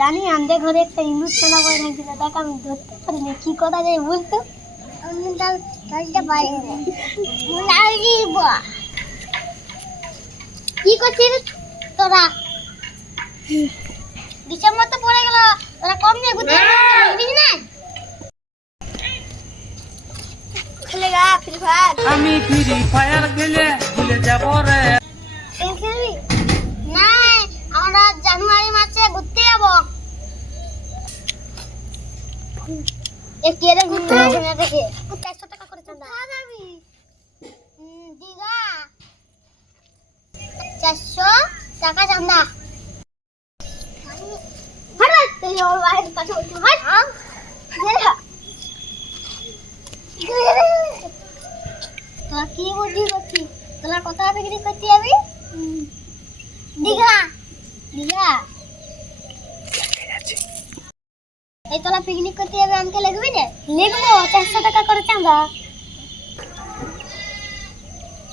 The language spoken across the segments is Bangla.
জানি আমাদের ঘরে একটা ইঁদুর ছানা পড়ে থাকছিল, তাকে আমি ধরতে পারিনি। কি কথা যায় বলতো? আমি ধরতে পারিনি। কি করছিস তোরা? ডিসেম্বর তো পড়ে গেল, তোরা কম দিয়ে ঘুরতে যাবি না? খেলেগা ফ্রি ফায়ার? আমি ফ্রি ফায়ার খেলে ভুলে যাব রে। খেলবি না? আমরা জানুয়ারি মাসে ঘুরতে যাব। কে রে ঘুরতে যাবে না দেখে? 400 টাকা করে চাঁদা। যাবি দিঘা 400 টাকা চাঁদা। হাট তুই ওর বাড়ির কাছে উঠে হাট। তোরা কি বুদ্ধি করছিস? তোরা কোথায় বিক্রি করতে যাবি? দীঘা। দীঘা এই তোরা পিকনিক করতে যাবে, আমাকে লিখবি না? লিখবো, 400 টাকা করে চাঁদা।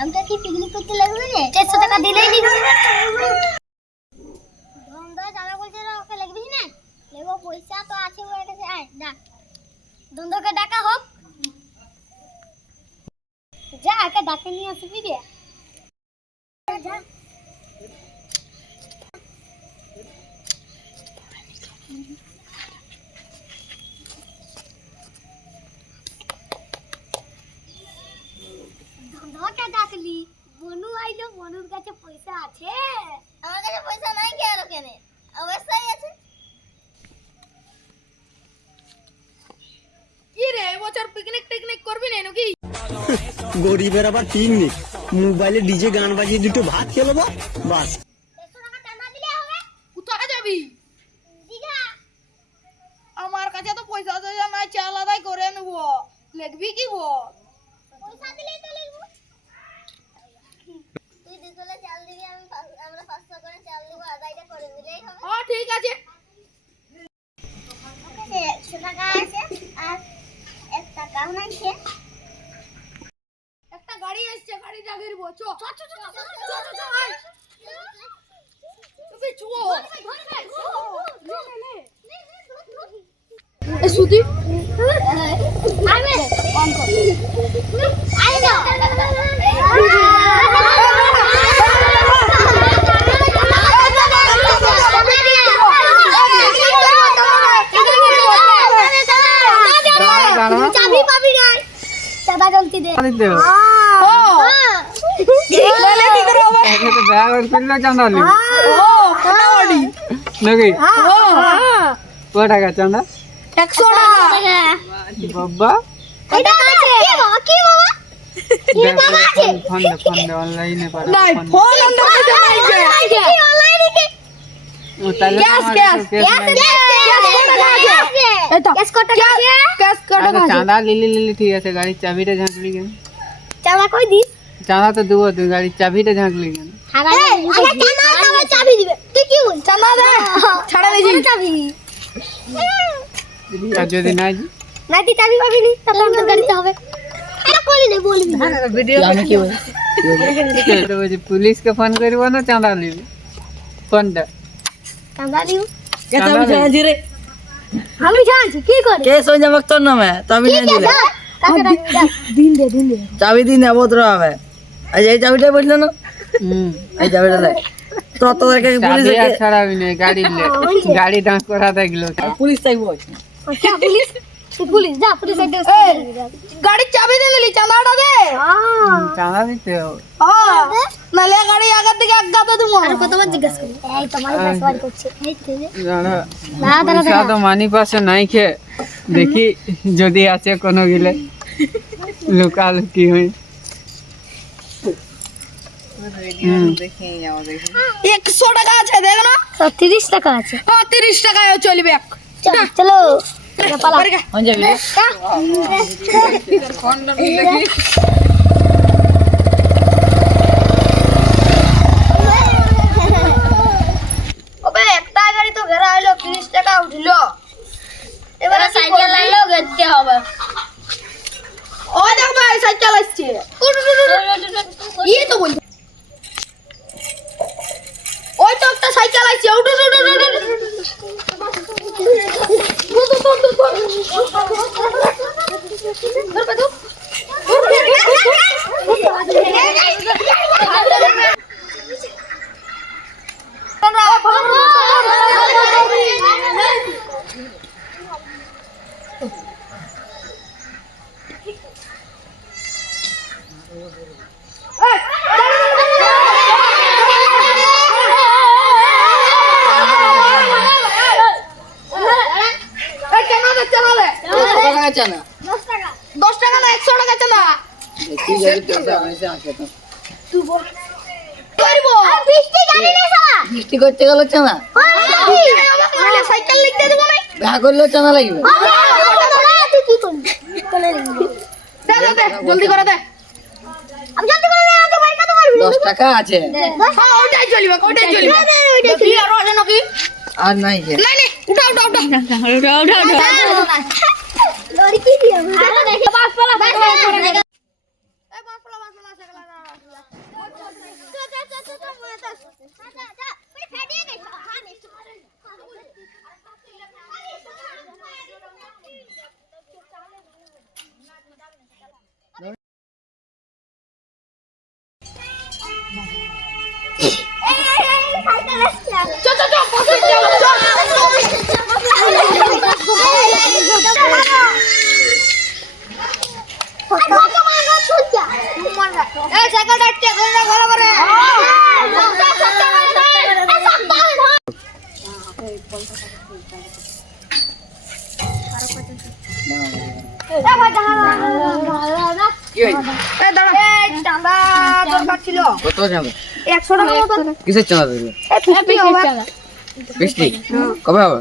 আমাকে কি পিকনিক করতে লাগবে না? 400 টাকা দিলেই লিখবি। ধন্দা যাবে বলছে না, ওকে লিখবি না? লেগো পয়সা তো আছে ওর কাছে। আয় ডাক, ধন্দাকে ডাকা হোক। যা একে ডাকে নিয়ে আসবি রে। যা ধন্দাকে ডাকলি, বনু আইলো, বনুর কাছে পয়সা আছে? আমার কাছে পয়সা নাই কে আর কেনে? অবশ্যই আছে। কি রে এবছর পিকনিক টিকনিক করবি না নাকি? গরিবের আবার পিকনিক, মোবাইলে ডিজে গান বাজিয়ে দুটো ভাত খেলো বাস। 100 টাকা চাঁদা দিলে হবে। কোথায় যাবি? দীঘা। আমার কাছে তো পয়সা টয়সা নাই, চাল আদায় করে নেবো। লিখবি কি বল? পয়সা দিলেই তো লিখবো। তুই 200 চাল দিবি, আমরা 500 করে চাল দিব, আদায়টা করে দিলেই হবে। হ্যাঁ ঠিক আছে। 100 টাকা আছে আর 1 টাকাও নাই। একটা গাড়ি আসছে, গাড়িটা গিরবো। চ চ চ চ চ চ আয়। তুই চো এ সুদি আরে অন কর। আই না চাবি পাবি না, চাঁদা জলদি দে। বলে কি করব? একে তো ব্যাগ আর কিনলো চাঁদা নি ও কোনা গাড়ি নাকি? ও কত টাকা চাঁদা? 100 টাকা। বাবা এটা আছে কি বাবা? কি বাবা? ফোন অনলাইনে পারে। নাই ফোন অন্য কিছু নাই যে। কি অনলাইনে কি? ও তাহলে ক্যাশ ক্যাশ ক্যাশ কত টাকা? চাঁদা লিলি ঠিক আছে, গাড়ির চাবিটা ঝাঁকলি কেন? চাঁদা কই দিস? চাঁদা তো দেবো, তুই গাড়ির চাবিটা ঝাঁকলি কেন? আগে চাঁদা চাবি দিবে। তুই কি বল? চাঁদা দে ছাড়া দিছি চাবি আর যদি নাই নাই দি চাবি পাবি নি, তাহলে আমাদের গাড়িতে হবে। এটা কইলি না বলবি। ভিডিও আমি কি বল তো বলছি পুলিশকে ফোন করবো না চাঁদা নিবি? কোনটা চাঁদা দিও। চাঁদা নিবি? রে আমি জানছি কি করে। কে সই যাবে তোর নামে, চাবি কি নিয়ে দিলে দিন দে। চাবি দিন অভদ্র হবে। আজ এই চাবিটা বললো না, এই চাবিটা দেখ তোদেরকে পুলিশ চাবি আর ছাড়াবি না, গাড়ি দাঁড় করা থাকলো। পুলিশ চাইবো। আচ্ছা পুলিশ, তুই পুলিশ যা, পুলিশ আইতে। গাড়ির চাবি দে নিলি, চাঁদাটা দে। চাঁদা দিতে হবে। হ্যাঁ নালে গাড়ি আগের দিকে এক গাতে দেবো। আর কতবার জিজ্ঞাসা করবি? এই তোমার কাছে বাড়ি করছে। এই তো যে। দাঁড়া, দাঁড়া পয়সা তো মানি পাশে নাই খে, দেখি যদি আছে কোনো গিলে লুকালুকি হই। 100 টাকা আছে দেখ না। 30 টাকা আছে। হ্যাঁ 30 টাকায় চলবে। চলো পালা। কোন যাবি? ওবে একটা গাড়ি তো ঘেরা হলো, 30 টাকা উঠলো। এবারে সাইকেল লাইলো গেতে হবে। ওই দেখ ভাই সাইকেল আসছে। তো বল, ওই তো একটা সাইকেল আসছে। উঠো চানা 10 টাকা 10 টাকা না 100 টাকা চাঁদা দেখি যদি পয়সা হয়েছে আছে তো করব বৃষ্টি গাড়ি নেই সালা বৃষ্টি করতে গেল চানা আমাকে সাইকেল লিখতে দেব না দেখা করলেও চানা লাগবে তুই কি করবি দে জলদি করে দে আমি জলদি করে দে আমাকে বাইর করতে পারবি 10 টাকা আছে হ্যাঁ ওটাই চলবে কি আর আছে নাকি আর নাই যে নাই নাই উঠা লরি কি দিয়ে আমি দেখে বাস পালা এই বাস পালা সাইকেল লাগা এই সাইকেল ডাকতে ধরে ভালো করে কি হয়েছে এই দাঁড়া এই চাঁদা দরকার ছিল কত চাঁদা 100 টাকা মতো কিসের চাঁদা দেবে বৃষ্টি কবে হবে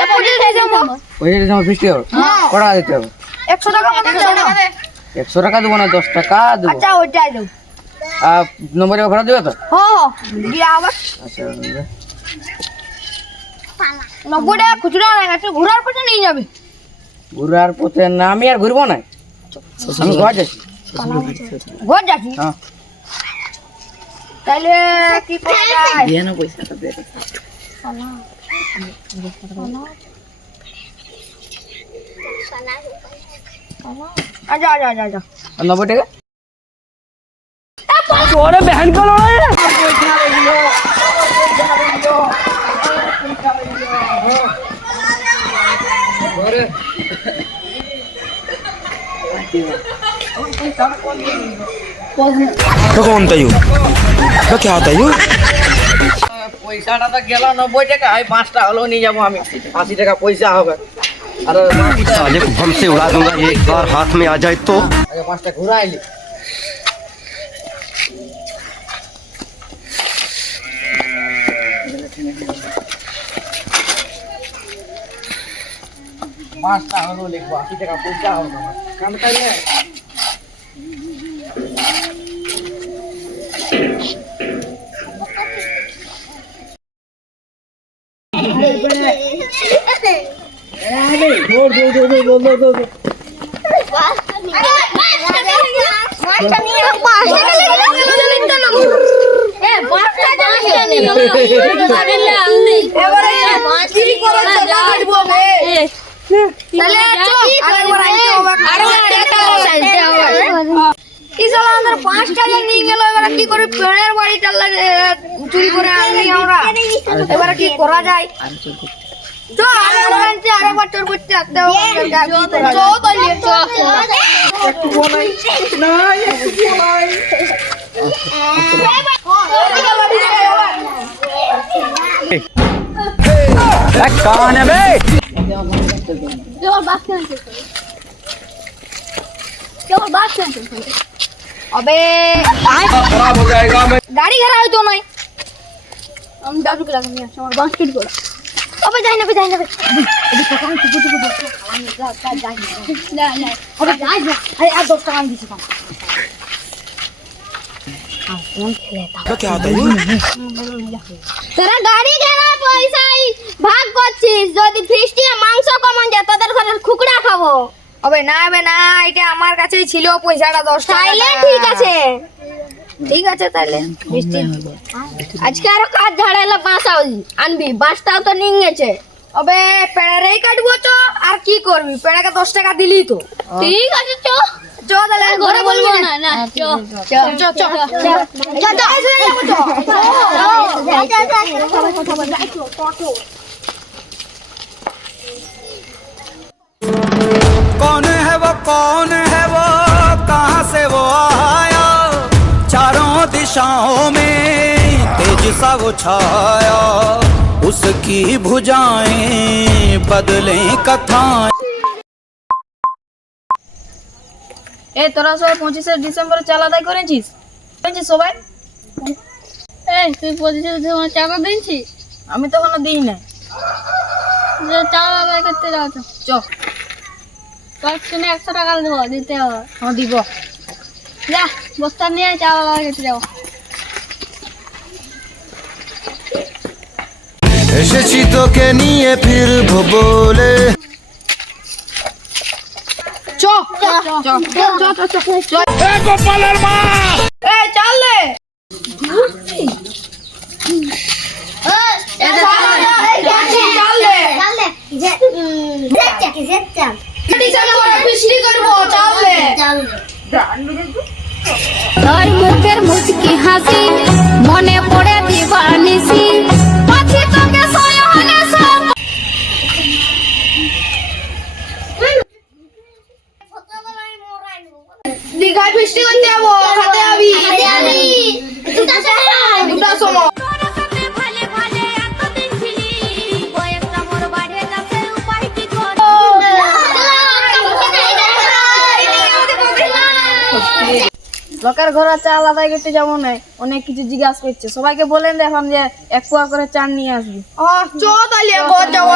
এই 25 যাবো পয়সা দিতে আমার বৃষ্টি হবে কটা দিতে হবে 100 টাকা মতো 100 টাকা দেবো না 10 টাকা দেবো আচ্ছা ওইটাই দাও নম্বরে ভাড়া দেবে তো দিয়া আবার আচ্ছা 90 টাকা খুচরা নাই আছে ঘোরার পথে নিয়ে যাবে ঘুরার পথে না আমি আর ঘুরবো না আমি ঘর যাচ্ছি ঘর যাচ্ছি হ্যাঁ তাহলে কি করা যায় দিয়ে না পয়সাটা দে আচ্ছা আচ্ছা আচ্ছা আচ্ছা আর 90 টাকা তোরে বहन को लो तो कौन था यू तो क्या होता यू পয়সাটা তো গেল 90 টাকা এই 5টা হলো নিয়ে যাবো আমি 80 টাকা পয়সা হবে আর साले को बम से उड़ा दूंगा एक बार हाथ में आ जाए तो আগে 5টা ঘুরাইলি পাঁচটা হলো লিখবো 80 টাকা পয়সা হবে আমার কাম করলে কি করে পেনের বাড়ি চুরি করে আনলি আমরা এবারে কি করা যায় আরেকবার চোর করতে আসতে कौन है बे अबे खराब हो जाएगा मैं গাড়ি ঘেরা হইতো নাই আমি দাদুকে লাগা নিয়ে আসছি আমার বাস্কেট করে अबे যাই না বে যাই না বে अबे যাই না আরে আর 10 টাকা দিছি কাম तो क्या होता यू তোরা গাড়ি ঘেরা পয়সাই ভাগ করছিস যদি ফিস্টি মাংস কমন যায় তোদের ঘরে খুকড়া খাবো अबे না এটা আমার কাছেই ছিল পয়সাটা 10 টাকা তাইলে ঠিক আছে ঠিক আছে তাইলে বৃষ্টি আজকে আরো কাজ ঝাড়াইলে বাঁশাও আনবি বাঁশটাও তো নিংগেছে अबे পেড়ারেই কাটবো তো আর কি করবি পেড়াকে 10 টাকা দিলি তো ঠিক আছে চ চ তাহলে ঘরে বলবো না না চ চ চ চ कौन है वो कहाँ से वो आया चारों दिशाओं में तेज सा वो छाया उसकी भुजाएं बदलें कथाएं এই তোরা সবাই 25শে ডিসেম্বরে চাল আদায় করেছিস সবাই? এই তুই 25শে ডিসেম্বর চাঁদা দিয়েছিস? আমি তো এখনো দিই না। চাঁদা আদায় করতে যাও তো। চ তোর জন্য 100 টাকা দেবো, দিতে হবে। হ্যাঁ দিব। যা বস্তা নিয়ে চাঁদা আদায় করতে যাও। এসেছি তোকে নিয়ে ফিরবো বলে চ চ চ চ চ গোপালের মা এই চাল দে। তোর মুখের মুচকি হাসি মনে পড়ে দিবানিসি, পাছি তোকে সয়নে সব। দীঘায় ফিস্টি করতে যাবো, খাতে যাবি দুটার সময়। লোকের ঘরে চাল আদায় করতে যাবো না, অনেক কিছু জিজ্ঞাসা করছে। সবাইকে বলেন এখন যে 1 পোয়া করে চাল নিয়ে আসবি। চ তাহলে ঘর যাবো